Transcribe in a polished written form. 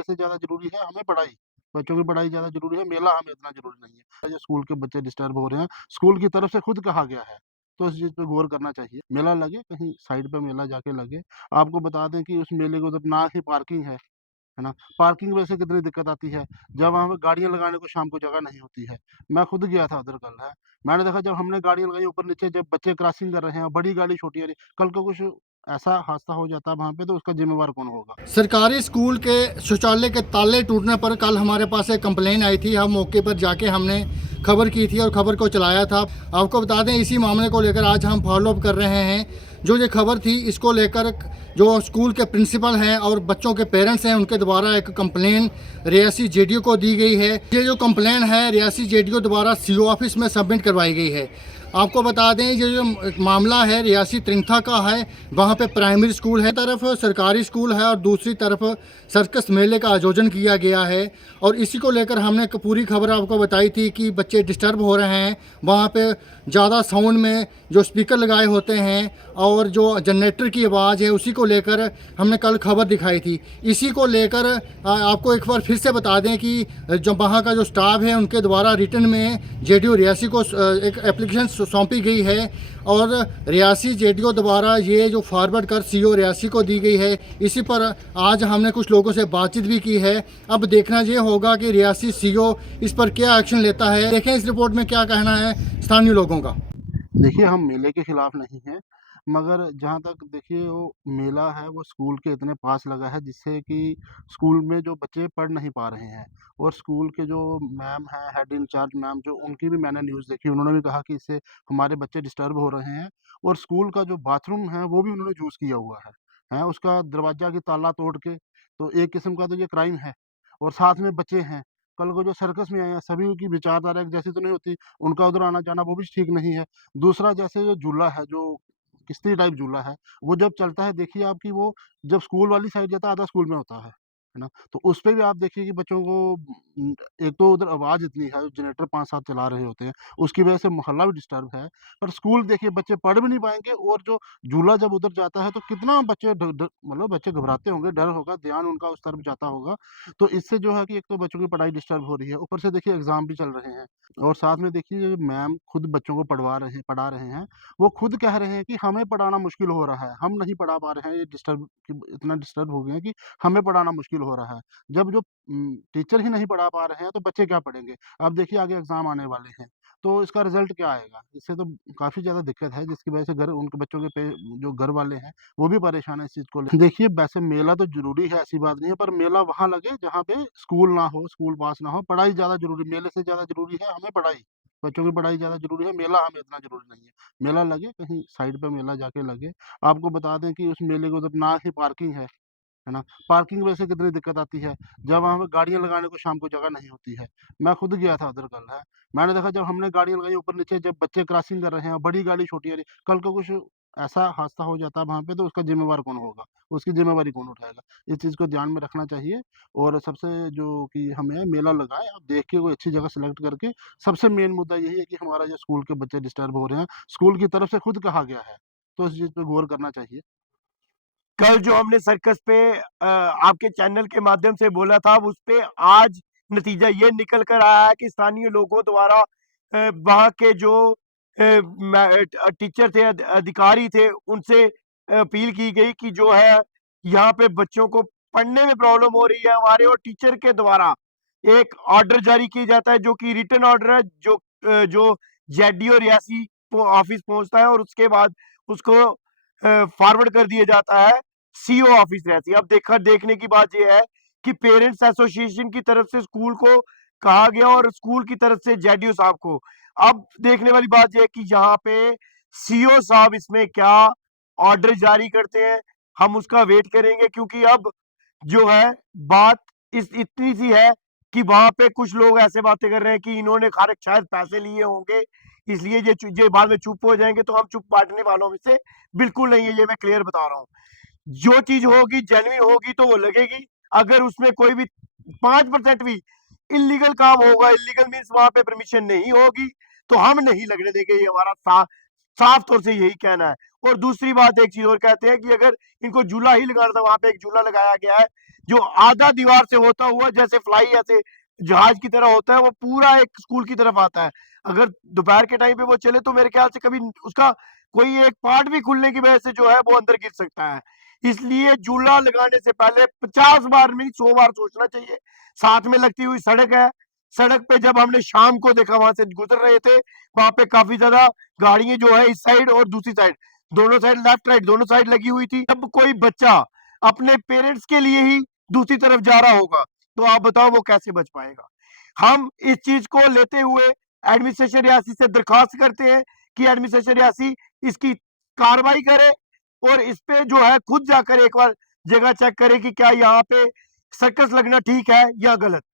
मेले से ज़्यादा ज़रूरी है हमें पढ़ाई। बच्चों की पढ़ाई ज़्यादा ज़रूरी है, मेला हमें इतना ज़रूरी नहीं है। जो स्कूल के बच्चे डिस्टर्ब हो रहे हैं, स्कूल की तरफ से खुद कहा गया है, तो इस चीज़ पे गौर करना चाहिए। मेला लगे, कहीं साइड पे मेला जाके लगे। आपको बता दें कि उस मेले के उधर ना ही पार्किंग है ना? पार्किंग वजह से कितनी दिक्कत आती है, जब वहाँ पे गाड़ियाँ लगाने को शाम को जगह नहीं होती है। मैं खुद गया था उधर कल है, मैंने देखा जब हमने गाड़ियाँ लगाई ऊपर-नीचे जब बच्चे क्रॉसिंग कर रहे हैं, बड़ी गाड़ी, छोटी गाड़ी, कल को कुछ ऐसा हादसा हो जाता है वहाँ पे तो उसका ज़िम्मेवार कौन होगा? सरकारी स्कूल के शौचालय के ताले टूटने पर कल हमारे पास एक कंप्लेन आई थी। हम मौके पर जाके हमने खबर की थी और खबर को चलाया था। आपको बता दें इसी मामले को लेकर आज हम फॉलो अप कर रहे हैं। जो ये खबर थी इसको लेकर जो स्कूल के प्रिंसिपल हैं और बच्चों के पेरेंट्स हैं उनके द्वारा एक कंप्लेन रियासी जेडीओ को दी गई है। ये जो कंप्लेन है रियासी जेडीओ द्वारा सीओ ऑफिस में सबमिट करवाई गई है। आपको बता दें ये जो मामला है रियासी त्रिंथा का है। वहाँ पे प्राइमरी स्कूल है, तरफ सरकारी स्कूल है और दूसरी तरफ सर्कस मेले का आयोजन किया गया है। और इसी को लेकर हमने एक पूरी खबर आपको बताई थी कि बच्चे डिस्टर्ब हो रहे हैं। वहाँ पे ज़्यादा साउंड में जो स्पीकर लगाए होते हैं और जो जनरेटर की आवाज़ है उसी को लेकर हमने कल खबर दिखाई थी। इसी को लेकर आपको एक बार फिर से बता दें कि जो वहाँ का जो स्टाफ है उनके द्वारा रिटर्न में जेडीओ रियासी को एक एप्लीकेशन सौंपी गई है और रियासी जेडीओ द्वारा ये जो फॉरवर्ड कर सीओ रियासी को दी गई है। इसी पर आज हमने कुछ लोगों से बातचीत भी की है। अब देखना ये होगा कि रियासी सीओ इस पर क्या एक्शन लेता है। देखें इस रिपोर्ट में क्या कहना है स्थानीय लोगों का। देखिए, हम मेले के खिलाफ नहीं हैं, मगर जहाँ तक देखिए वो मेला है वो स्कूल के इतने पास लगा है जिससे कि स्कूल में जो बच्चे पढ़ नहीं पा रहे हैं और स्कूल के जो मैम हैं, हेड इंचार्ज मैम जो उनकी भी मैंने न्यूज़ देखी, उन्होंने भी कहा कि इससे हमारे बच्चे डिस्टर्ब हो रहे हैं और स्कूल का जो बाथरूम है वो भी उन्होंने यूज़ किया हुआ है, उसका दरवाज़ा की ताला तोड़ के, तो एक किस्म का तो ये क्राइम है और साथ में बच्चे हैं। कल को जो सर्कस में आए हैं, सभी की विचारधारा एक जैसी तो नहीं होती, उनका उधर आना-जाना वो भी ठीक नहीं है। दूसरा जैसे जो झूला है, जो किश्ती टाइप झूला है, वो जब चलता है देखिए आप कि वो जब स्कूल वाली साइड जाता है आधा स्कूल में होता है ना? तो उसपे भी आप देखिए कि बच्चों को एक तो उधर आवाज़ इतनी है, जनरेटर 5-7 चला रहे होते हैं, उसकी वजह से मोहल्ला भी डिस्टर्ब है। पर स्कूल देखिए बच्चे पढ़ भी नहीं पाएँगे और जो झूला जब उधर जाता है तो कितना बच्चे ड ड मतलब बच्चे घबराते होंगे, डर होगा, ध्यान उनका उस तरफ जाता होगा। तो इससे जो है कि एक तो बच्चों की पढ़ाई डिस्टर्ब हो रही है, ऊपर से देखिए एग्ज़ाम भी चल रहे हैं और साथ में देखिए मैम खुद बच्चों को पढ़ा रहे हैं, वो खुद कह रहे हैं कि हमें पढ़ाना मुश्किल हो रहा है, हम नहीं पढ़ा पा रहे हैं, ये डिस्टर्ब कि इतना डिस्टर्ब हो गए हैं कि हमें पढ़ाना मुश्किल हो रहा है। जब जो टीचर ही नहीं पढ़ा पा रहे हैं, तो बच्चे क्या पढ़ेंगे? अब देखिए आगे एग्ज़ाम आने वाले हैं, तो इसका रिज़ल्ट क्या आएगा? इससे तो काफ़ी ज़्यादा दिक्कत है, जिसकी वजह से घर उनके बच्चों के जो घर वाले हैं, वो भी परेशान हैं इस चीज़ को ले देखिए वैसे मेला तो ज़रूरी है, ऐसी बात नहीं है, पर मेला वहाँ लगे जहाँ पे स्कूल ना हो, स्कूल पास ना हो, पढ़ाई ज़्यादा ज़रूरी मेले से ज़्यादा ज़रूरी है हमें पढ़ाई। बच्चों की पढ़ाई ज़्यादा ज़रूरी है, मेला हमें इतना ज़रूरी नहीं है। मेला लगे, कहीं साइड पे मेला जाके लगे। आपको बता दें कि उस मेले के उधर ना ही पार्किंग है ना? पार्किंग वजह से कितनी दिक्कत आती है, जब वहाँ पे गाड़ियाँ लगाने को शाम को जगह नहीं होती है। मैं खुद गया था उधर कल है, मैंने देखा जब हमने गाड़ियाँ लगाई ऊपर-नीचे जब बच्चे क्रॉसिंग कर रहे हैं, बड़ी गाड़ी, छोटी गाड़ी, कल को कुछ ऐसा हादसा हो जाता है वहाँ पे तो उसका ज़िम्मेवार कौन होगा? उसकी ज़िम्मेवारी कौन उठाएगा? इस चीज़ को ध्यान में रखना चाहिए और सबसे जो कि हमें मेला लगा है, आप देख के कोई अच्छी जगह सेलेक्ट करके सबसे मेन मुद्दा यही है कि हमारा जो स्कूल के बच्चे डिस्टर्ब हो रहे हैं, स्कूल की तरफ से खुद कहा गया है, तो इस चीज़ पे गौर करना चाहिए। कल जो हमने सर्कस पे आपके चैनल के माध्यम से बोला था, उस पे आज नतीजा ये निकल कर आया है कि स्थानीय लोगों द्वारा वहाँ के जो टीचर थे, अधिकारी थे, उनसे अपील की गई कि जो है यहाँ पे बच्चों को पढ़ने में प्रॉब्लम हो रही है हमारे, और टीचर के द्वारा एक ऑर्डर जारी किया जाता है जो कि रिटन ऑर्डर है, जो जेडीओ रियासी ऑफिस पहुंचता है और उसके बाद उसको फॉरवर्ड कर दिया जाता है सीओ ऑफिस रहती है। अब देखने की बात ये है कि पेरेंट्स एसोसिएशन की तरफ से स्कूल को कहा गया और स्कूल की तरफ से जेडीओ साहब को। अब देखने वाली बात ये है कि यहाँ पे सीओ साहब इसमें क्या ऑर्डर जारी करते हैं, हम उसका वेट करेंगे, क्योंकि अब जो है बात इस इतनी सी है कि वहां पे कुछ लोग ऐसे बातें कर रहे हैं कि इन्होंने खारे शायद पैसे लिए होंगे, इसलिए ये बाद में चुप हो जाएंगे। तो हम चुप बांटने वालों में से बिल्कुल नहीं है, ये मैं क्लियर बता रहा हूँ। जो चीज होगी जेन्युइन होगी तो वो लगेगी। अगर उसमें कोई भी 5% भी इलीगल काम होगा, इलीगल मीन्स वहां पे परमिशन नहीं होगी, तो हम नहीं लगने देंगे। ये हमारा साफ तौर से यही कहना है। और दूसरी बात एक चीज और कहते हैं कि अगर इनको झूला ही लगाना था, वहां पे एक झूला लगाया गया है जो आधा दीवार से होता हुआ जैसे फ्लाई ऐसे जहाज की तरह होता है, वो पूरा एक स्कूल की तरफ आता है। अगर दोपहर के टाइम पे वो चले तो मेरे ख्याल से कभी उसका कोई एक पार्ट भी खुलने की वजह से जो है वो अंदर गिर सकता है। इसलिए झूला लगाने से पहले 50 बार नहीं 100 बार सोचना चाहिए। साथ में लगती हुई सड़क है, सड़क पे जब हमने शाम को देखा वहां से गुजर रहे थे, वहां पे काफी ज्यादा गाड़ियां जो है इस साइड और दूसरी साइड, दोनों साइड लेफ्ट राइट दोनों साइड लगी हुई थी। जब कोई बच्चा अपने पेरेंट्स के लिए ही दूसरी तरफ जा रहा होगा तो आप बताओ वो कैसे बच पाएगा। हम इस चीज को लेते हुए एडमिनिस्ट्रेशन रियासी से दरखास्त करते हैं कि एडमिनिस्ट्रेशन रियासी इसकी कार्रवाई करे और इस पे जो है खुद जाकर एक बार जगह चेक करे कि क्या यहाँ पे सर्कस लगना ठीक है या गलत।